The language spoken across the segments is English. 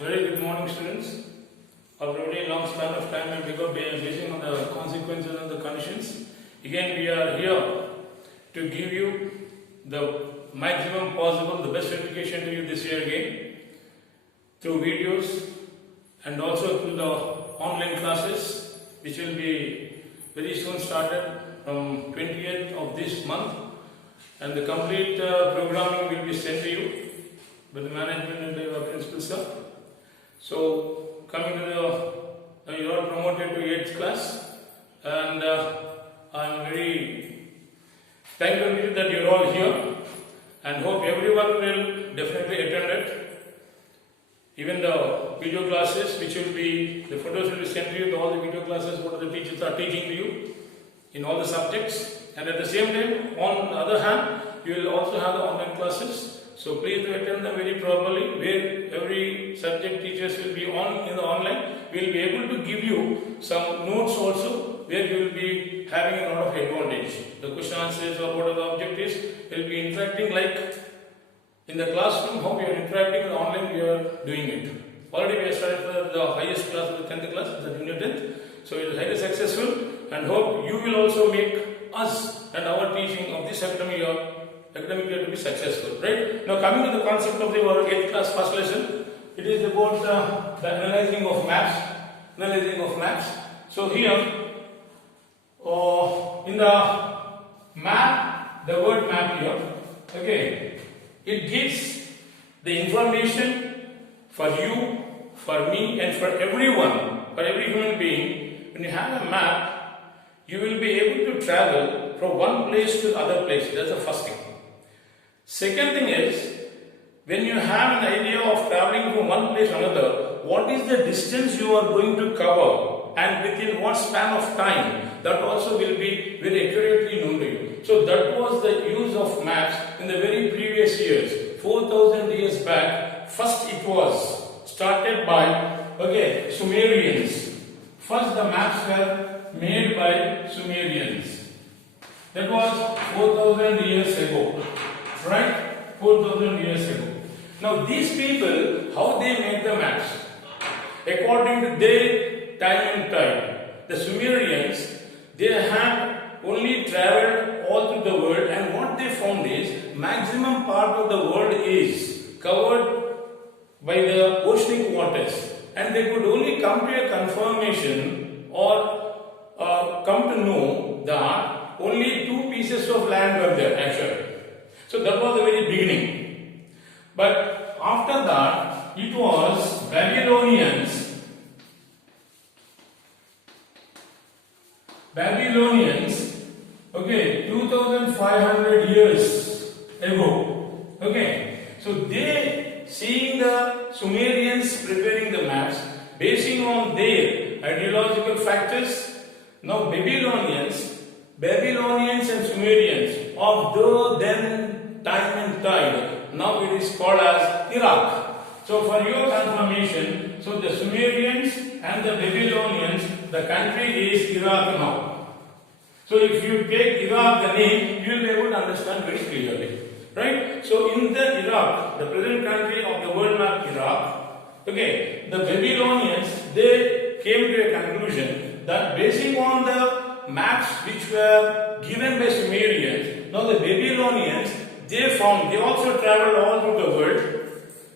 Very good morning, students. After a very long span of time and because basing on the consequences and the conditions, again we are here to give you the maximum possible, the best education to you this year again through videos and also through the online classes, which will be very soon started from 20th of this month, and the complete programming will be sent to you by the management and by our principal sir. So, coming to you are promoted to 8th class, and I am very thankful to you that you are all here, and hope everyone will definitely attend it. Even the video classes, which will be, the photos will be sent to you, all the video classes, what the teachers are teaching to you in all the subjects, and at the same time, on the other hand, you will also have the online classes. So please do attend them very properly, where every subject teachers will be on in the online. We will be able to give you some notes also, where you will be having a lot of advantage. The question answers or whatever the object is, will be interacting like in the classroom, how we are interacting with online, we are doing it. Already we have started for the highest class of the 10th class, the junior 10th. So it is highly successful, and hope you will also make us and our teaching of this academic year to be successful, right? Now coming to the concept of the 8th class first lesson, it is about the analyzing of maps. So here, in the map, the word map here, okay, it gives the information for you, for me, and for everyone, for every human being. When you have a map, you will be able to travel from one place to the other place. That's the first thing. Second thing is, when you have an idea of traveling from one place to another, what is the distance you are going to cover and within what span of time, that also will be very accurately known to you. So that was the use of maps in the very previous years, 4,000 years back. First it was started by, Sumerians. First the maps were made by Sumerians. That was 4,000 years ago. Right? 4,000 years ago. Now these people, how they made the maps? According to their time and tide. The Sumerians, they had only traveled all through the world, and what they found is, maximum part of the world is covered by the oceanic waters, and they could only come to a confirmation or come to know that only 2 pieces of land were there actually. So that was the very beginning. But after that, it was Babylonians, 2,500 years ago. So they, seeing the Sumerians preparing the maps, basing on their ideological factors, now Babylonians and Sumerians of the then time and tide, now it is called as Iraq. So for your confirmation, so the Sumerians and the Babylonians, the country is Iraq now. So if you take Iraq, the name, you will be able to understand very clearly. Right? So in the Iraq, the present country of the world map, Iraq, the Babylonians, they came to a conclusion that basing on the maps which were given by Sumerians, now the Babylonians, they also traveled all through the world,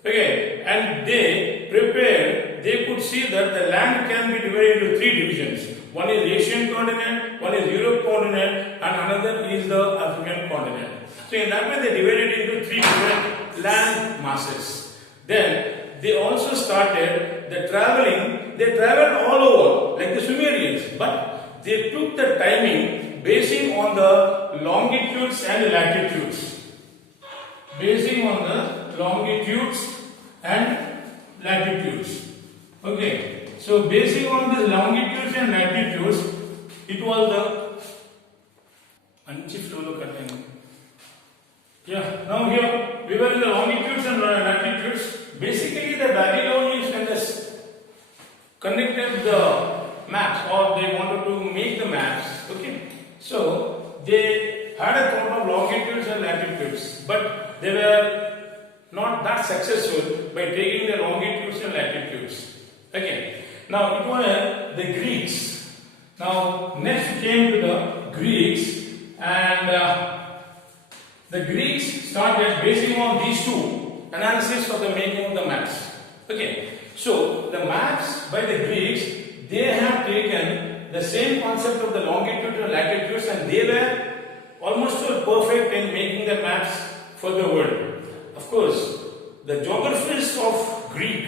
and they prepared, they could see that the land can be divided into 3 divisions. One is Asian continent, one is Europe continent, and another is the African continent. So in that way they divided into 3 different land masses. Then they also started the traveling, they traveled all over like the Sumerians, but they took the timing basing on the longitudes and latitudes. Basing on the longitudes and latitudes. So basing on the longitudes and latitudes, it was the now here we were in the longitudes and latitudes. Basically the Babylonians connected the maps, or they wanted to make the maps. So they had a count of longitudes and latitudes, but they were not that successful by taking the longitudes and latitudes. Okay. Now it was the Greeks. Now next came to the Greeks, and the Greeks started basing on these two analysis of the making of the maps. Okay. So the maps by the Greeks, they have taken the same concept of the longitude and latitudes, and they were almost perfect in making the maps for the world. Of course, the geographers of Greek,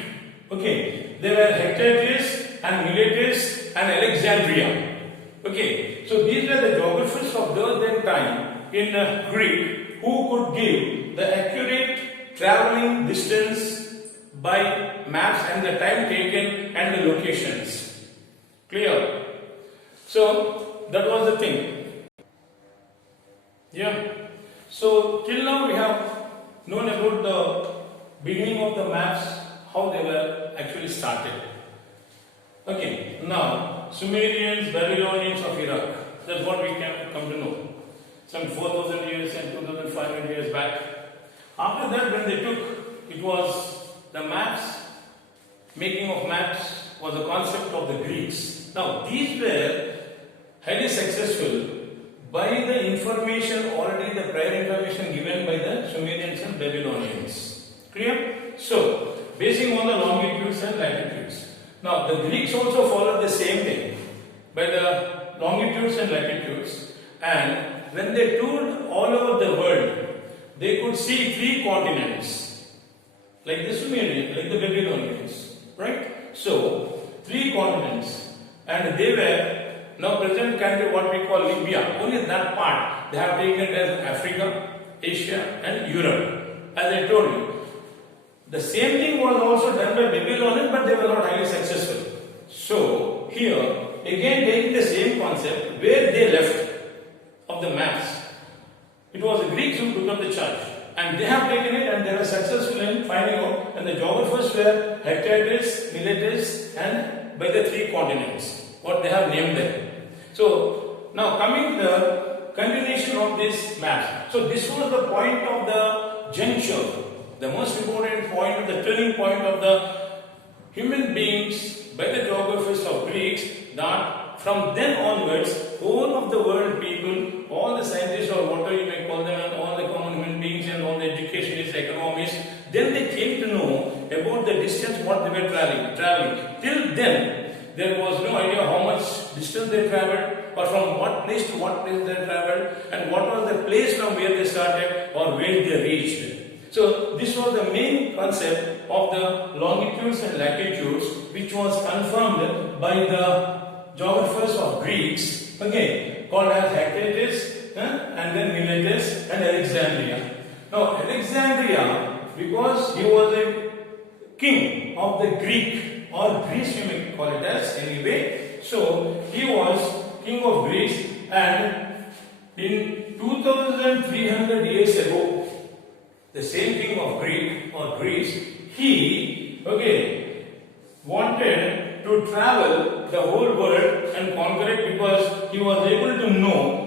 okay, they were Hectaeus and Miletus and Alexandria. Okay, so these were the geographers of that time in Greek who could give the accurate traveling distance by maps and the time taken and the locations. Clear? So that was the thing. Yeah. So till now we have known about the beginning of the maps, how they were actually started. Okay. Now Sumerians, Babylonians of Iraq. That's what we can come to know. Some 4,000 years and 2,500 years back. After that, when they took, it was the maps, making of maps was a concept of the Greeks. Now these were highly successful by the information already, the prior information given by the Sumerians and Babylonians. Clear? So, basing on the longitudes and latitudes. Now the Greeks also followed the same thing by the longitudes and latitudes, and when they toured all over the world, they could see 3 continents, like the Sumerians, like the Babylonians, right? So 3 continents, and they were now present country what we call Libya. Only that part they have taken as Africa, Asia, and Europe. As I told you, the same thing was also done by Babylonians, but they were not highly successful. So here again taking the same concept where they left of the maps. It was the Greeks who took up the charge, and they have taken it and they were successful in finding out, and the geographers were Hectaeus, Miletus, and by the 3 continents, what they have named them. So now coming to the continuation of this maps. So this was the point of the juncture, the most important point, the turning point of the human beings by the geographers of Greeks, that from then onwards, whole of the world people, all the scientists or whatever you may call them, and all the common human beings and all the educationists, economists, then they came to know about the distance what they were traveling. Till then, there was no idea how much distance they traveled, or from what place to what place they traveled, and what was the place from where they started or where they reached. So this was the main concept of the longitudes and latitudes, which was confirmed by the geographers of Greeks, okay, called as Hectaeus, and then Miletus and Alexandria. Now Alexandria, because he was a king of the Greek, or Greece you may call it as anyway. So he was king of Greece, and in 2300 years ago, the same king of Greece, he wanted to travel the whole world and conquer it, because he was able to know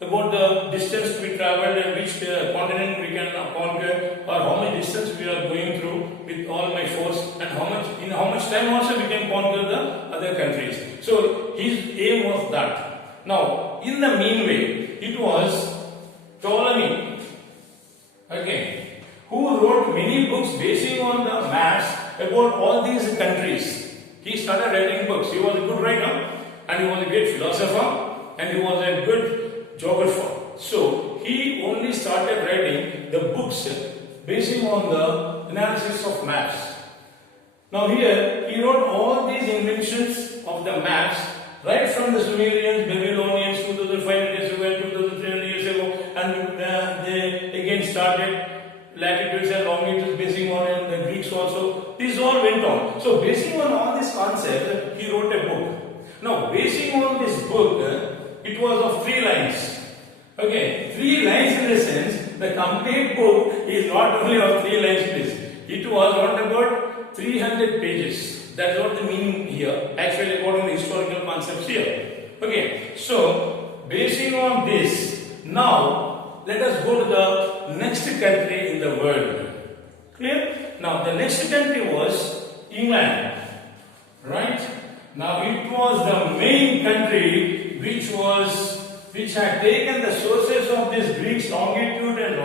about the distance we traveled and which continent we can conquer, or how much distance we are going through with all my force, and in how much time also we can conquer the other countries. So his aim was that. Now in the meanwhile, it was Ptolemy, who wrote many books basing on the maps about all these countries. He started writing books. He was a good writer, and he was a great philosopher, and he was a good geographer. So he only started writing the books basing on the analysis of maps. Now here he wrote all these inventions of the maps, right from the Sumerians, Babylonians, 2500 years ago and 2300 years ago, and they again started latitudes and longitudes basing on, and the Greeks also. This all went on. So basing on all this concept, he wrote a book. Now basing on this book, it was of 3 lines. 3 lines in the sense, the complete book is not only of 3 lines please. It was what about 300 pages. That's what the meaning here, actually according to historical concepts here. So basing on this, now let us go to the next country in the world. Clear? Now the next country was England. Right? Now it was the main country which had taken the sources of this Greek longitude and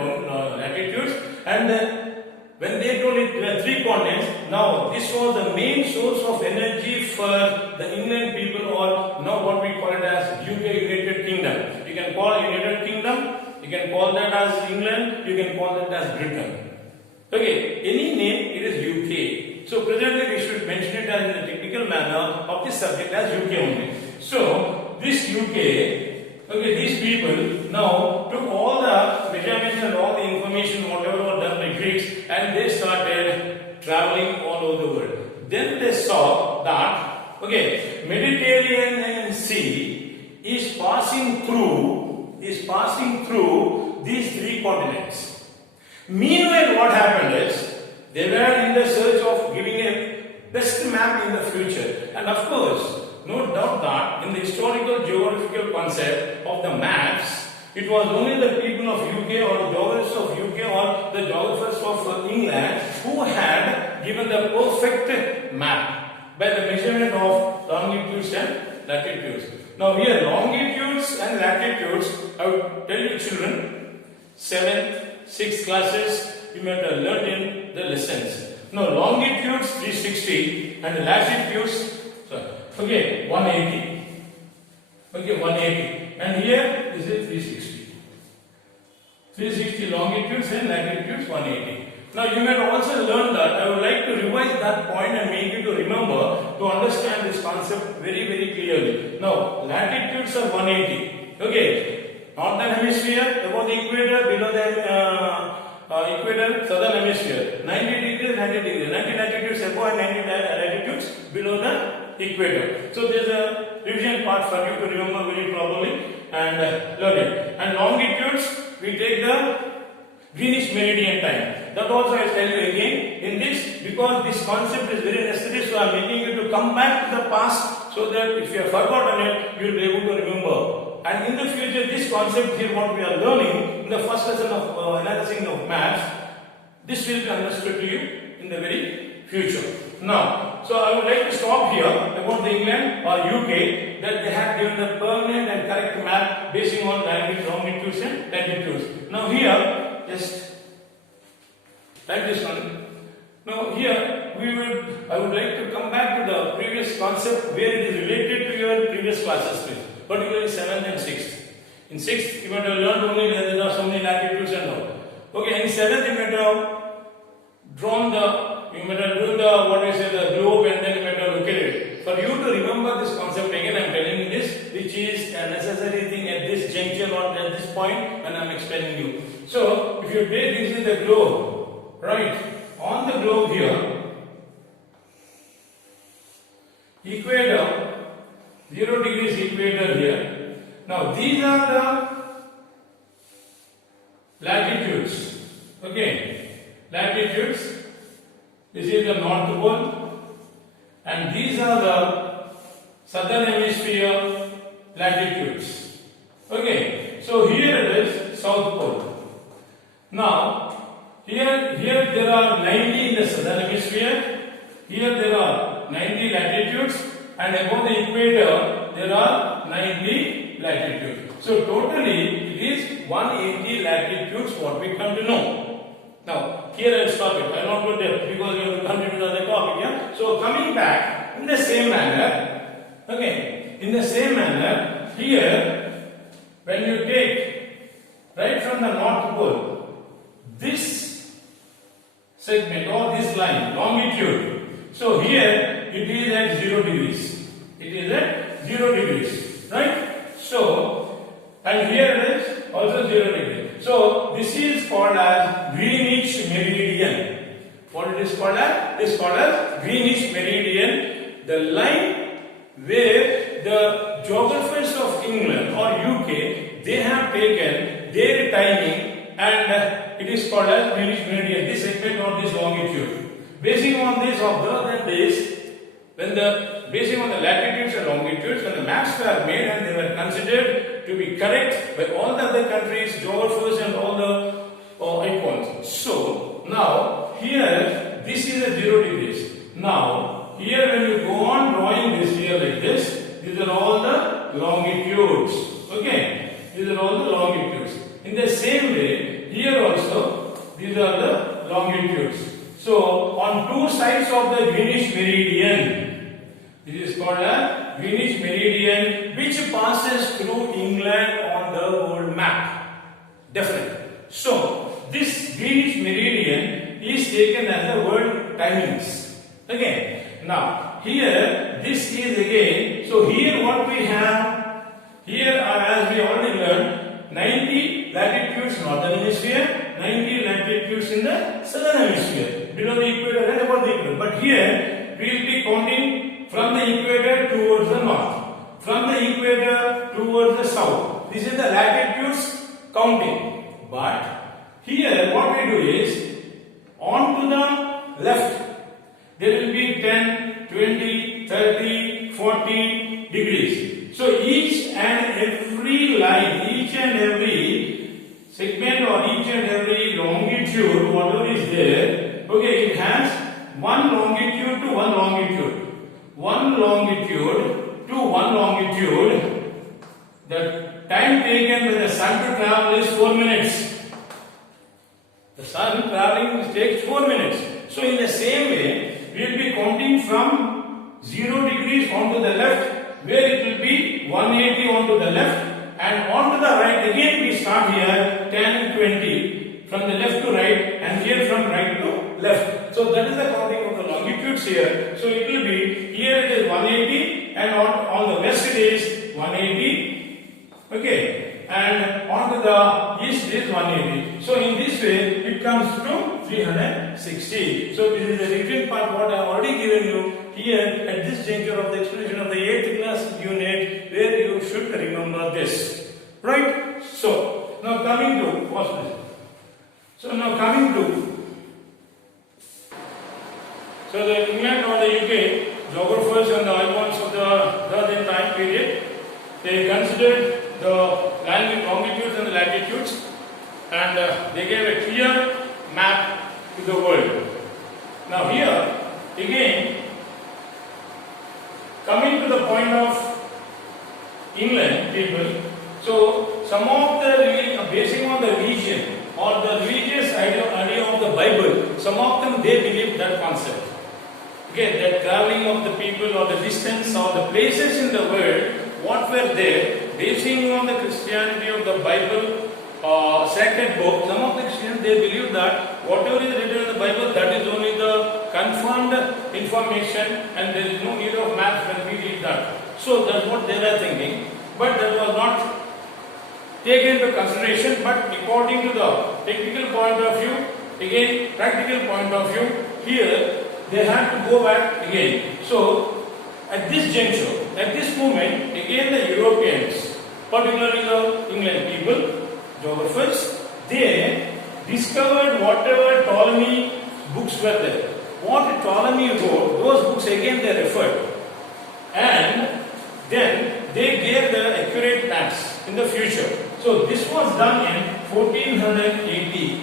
latitudes, and when they told it there were three continents, now this was the main source of energy for the England people, or now what we call it as UK, United Kingdom. You can call it United Kingdom, you can call that as England, you can call that as Britain. Okay, any name, it is UK. So presently we should mention it as in a technical manner of this subject as UK only. So this UK, okay, these people now took all the measurements and all the information, whatever was done by Greeks, and they started traveling all over the world. Then they saw that, okay, Mediterranean Sea is passing through these three continents. Meanwhile, what happened is, they were in the search of giving a best map in the future. And of course, no doubt that in the historical geographical concept of the maps, it was only the people of UK or the geographers of UK or the geographers of England who had given the perfect map by the measurement of longitudes and latitudes. Now here, longitudes and latitudes, I would tell you children, 7th, 6th classes, you might have learned in the lessons. Now longitudes 360 and latitudes, okay, 180. Okay, 180. And here this is 360. 360 longitudes and latitudes 180. Now you might also learn that. I would like to revise that point and make you to remember to understand this concept very, very clearly. Now latitudes are 180. Okay. Northern hemisphere above the equator, below the equator, southern hemisphere. 90 degrees, 90 degrees. 90 latitudes above and 90 latitudes below the equator. So there is a revision part for you to remember very properly and learn it. And longitudes, we take the Greenwich Meridian time. That also I will tell you again in this, because this concept is very necessary, so I am making you to come back to the past so that if you have forgotten it, you will be able to remember. And in the future, this concept here, what we are learning in the first lesson of analyzing of maps, this will be understood to you in the very future. Now, so I would like to stop here about the England or UK, that they have given the permanent and correct map basing on longitudes and latitudes. Now here, just like this one. Now here I would like to come back to the previous concept where it is related to your previous classes, please. Particularly 7th and 6th. In 6th, you might have learned only that there are so many latitudes and all. Okay, in 7th, you might have drawn you might have drawn the globe, and then you might have looked at it. For you to remember this concept again, I am telling you this, which is a necessary thing at this juncture or at this point when I am explaining you. So, if you take this is the globe, right? On the globe here, equator, 0 degrees equator here. Now these are the latitudes. Okay, latitudes. This is the North Pole, and these are the Southern Hemisphere latitudes. Okay, so here it is South Pole. Now here there are 90 in the Southern Hemisphere. Here there are 90 latitudes. And above the equator, there are 90 latitudes. So totally, it is 180 latitudes what we come to know. Now, here I will stop it. I will not go there because we have to continue the other topic. Yeah? So coming back in the same manner, okay, in the same manner, here, when you take right from the North Pole, this segment or this line, longitude. So here, it is at 0 degrees. It is at 0 degrees, right? So, and here it is also 0 degrees. So, this is called as Greenwich Meridian. What it is called as? It is called as Greenwich Meridian. The line where the geographers of England or UK, they have taken their timing, and it is called as Greenwich Meridian. This segment on this longitude. Basing on this, observe that this, basing on the latitudes and longitudes, when the maps were made and they were considered to be correct by all the other countries, geographers and all the icons. So, now here this is a 0 degrees. Now here when you go on drawing this here like this, these are all the longitudes. Okay, these are all the longitudes. In the same way, here also these are the longitudes. So on two sides of the Greenwich meridian, this is called a Greenwich meridian, which passes through England on the world map. Definitely. So this Greenwich meridian is taken as the world timings. Okay. Now here this is again. So here what we have, here are, as we already learned, 90 latitudes northern hemisphere, 90 latitudes in the southern hemisphere, below the equator and above the equator. But here we will be counting from the equator towards the north, from the equator towards the south. This is the latitudes counting. But here what we do is, on to the left there will be 10, 20, 30, 40 degrees. So each and every line, each and every segment or each and every longitude, whatever is there, okay, it has one longitude to one longitude. One longitude to one longitude. The time taken by the sun to travel is 4 minutes. The sun traveling takes 4 minutes. So in the same way, we will be counting from 0 degrees onto the left, where it will be 180 onto the left, and onto the right again we start here 10, 20 from the left to right, and here from right to left. So that is the counting of the longitudes here. So it will be, here it is 180, and on the west it is 180. Okay, and on to the east is 180. So in this way it comes to 360. So this is the written part what I have already given you here at this juncture of the explanation of the 8th class unit, where you should remember this. Right? So now coming to what's this? So now coming to, so the England or the UK geographers and the icons of the time period, they considered the longitudes and the latitudes, and they gave a clear map to the world. Now here again, coming to the point of England people, so some of the basing on the religion or the religious idea of the Bible, some of them they believe that concept. Okay, the traveling of the people or the distance or the places in the world, what were there, basing on the Christianity of the Bible, sacred book, some of the Christians they believe that whatever is written in the Bible, that is only the confirmed information, and there is no need of maps when we read that. So that's what they were thinking, but that was not taken into consideration. But according to the technical point of view, again practical point of view, here they had to go back again. So at this juncture, at this moment, again the Europeans, particularly the England people, geographers, they discovered whatever Ptolemy books were there. What Ptolemy wrote, those books again they referred, and then they gave the accurate maps in the future. So this was done in 1480s.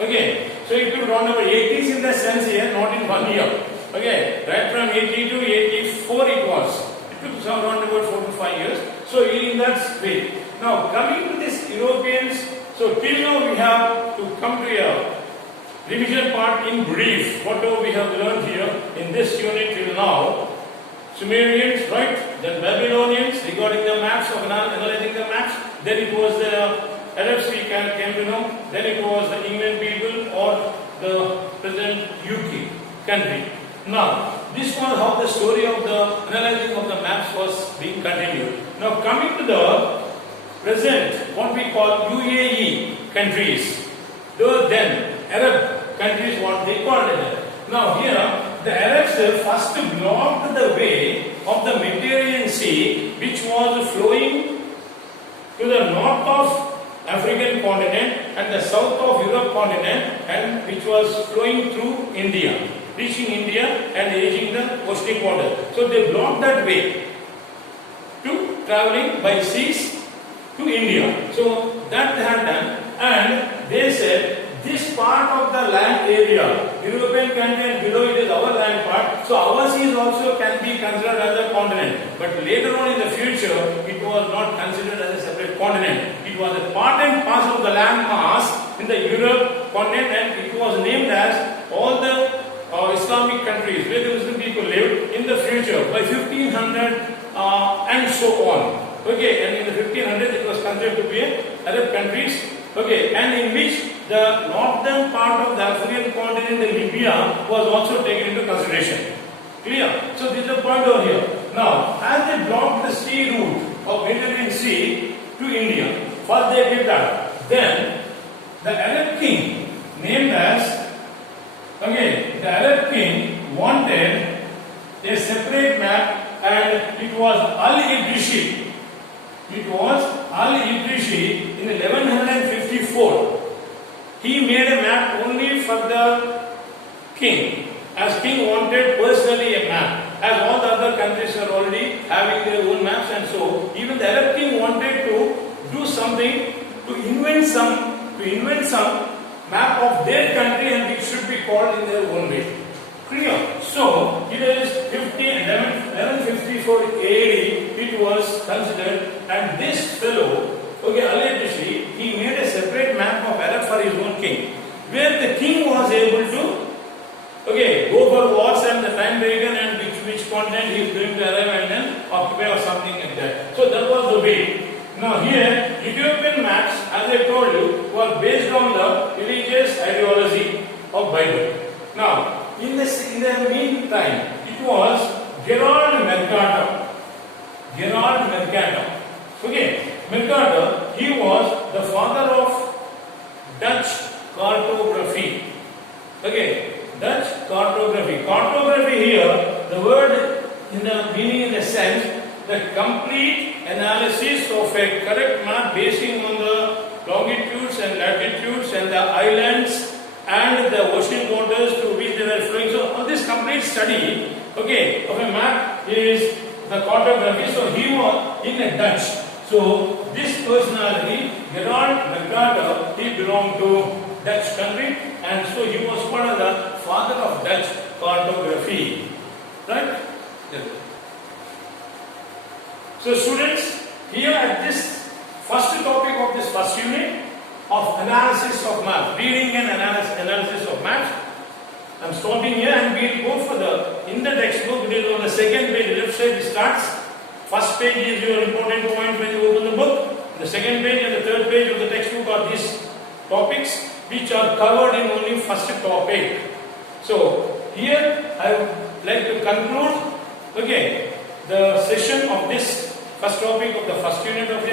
Okay, so it took around about 80s in the sense here, not in 1 year. Okay, right from 80 to 84 it was. It took around about 4 to 5 years. So in that way. Now coming to this Europeans, so till now we have to come to a revision part in brief. Whatever we have learned here in this unit till now. Sumerians, right? Then Babylonians regarding the maps of analyzing the maps. Then it was the Arabs we came to know. Then it was the England people or the present UK country. Now, this was how the story of the analyzing of the maps was being continued. Now, coming to the present, what we call UAE countries. Those then Arab countries, what they called it. Now, here the Arabs first blocked the way of the Mediterranean Sea, which was flowing to the north of African continent and the south of Europe continent, and which was flowing through India, reaching India and reaching the coastal border. So they blocked that way to traveling by seas to India. So that they had done, and they said this part of the land area, European continent below it is our land part, so our seas also can be considered as a continent. But later on in the future, it was not considered as a separate continent. It was a part and parcel of the land mass in the Europe continent, and it was named as all the Islamic countries where the Muslim people lived in the future by 1500 and so on. Okay, and in the 1500s it was considered to be Arab countries. Okay, and in which the northern part of the African continent, Libya, was also taken into consideration. Clear? So this is the point over here. Now, as they blocked the sea route of Mediterranean Sea to India, first they did that. Then the Arab king named as the Arab king wanted a separate map, and it was Al-Idrishi. It was Al-Idrishi in 1154. He made a map only for the king, as king wanted personally a map, as all the other countries were already having their own maps, and so even the Arab king wanted to do something, to invent some map of their country, and it should be called in their own way. Clear? So it is 1154 AD it was considered, and this fellow, Al-Idrishi, he made a separate map of Arab for his own king, where the king was able to go for wars and the time taken, and which continent he is going to arrive and then occupy or something like that. So that was the way. Now here, Ethiopian maps, as I told you, were based on the religious ideology of Bible. Now, in the meantime, it was Gerard Mercator. Mercator, he was the father of Dutch cartography. Dutch cartography. Cartography here, the word in the meaning, in the sense, the complete analysis of a correct map basing on the longitudes and latitudes and the islands and the ocean waters through which they were flowing. So on this complete study, of a map is the cartography. So he was in a Dutch. So this personality, Gerard Mercator, he belonged to Dutch country, and so he was called as the father of Dutch cartography. Right? Yes. So students, here at this first topic of this first unit of analysis of maps, reading and analysis of maps, I am stopping here, and we will go further. In the textbook, it is on the second page, left side it starts. First page is your important point when you open the book. The second page and the third page of the textbook are these topics which are covered in only first topic. So here I would like to conclude the session of this first topic of the first unit of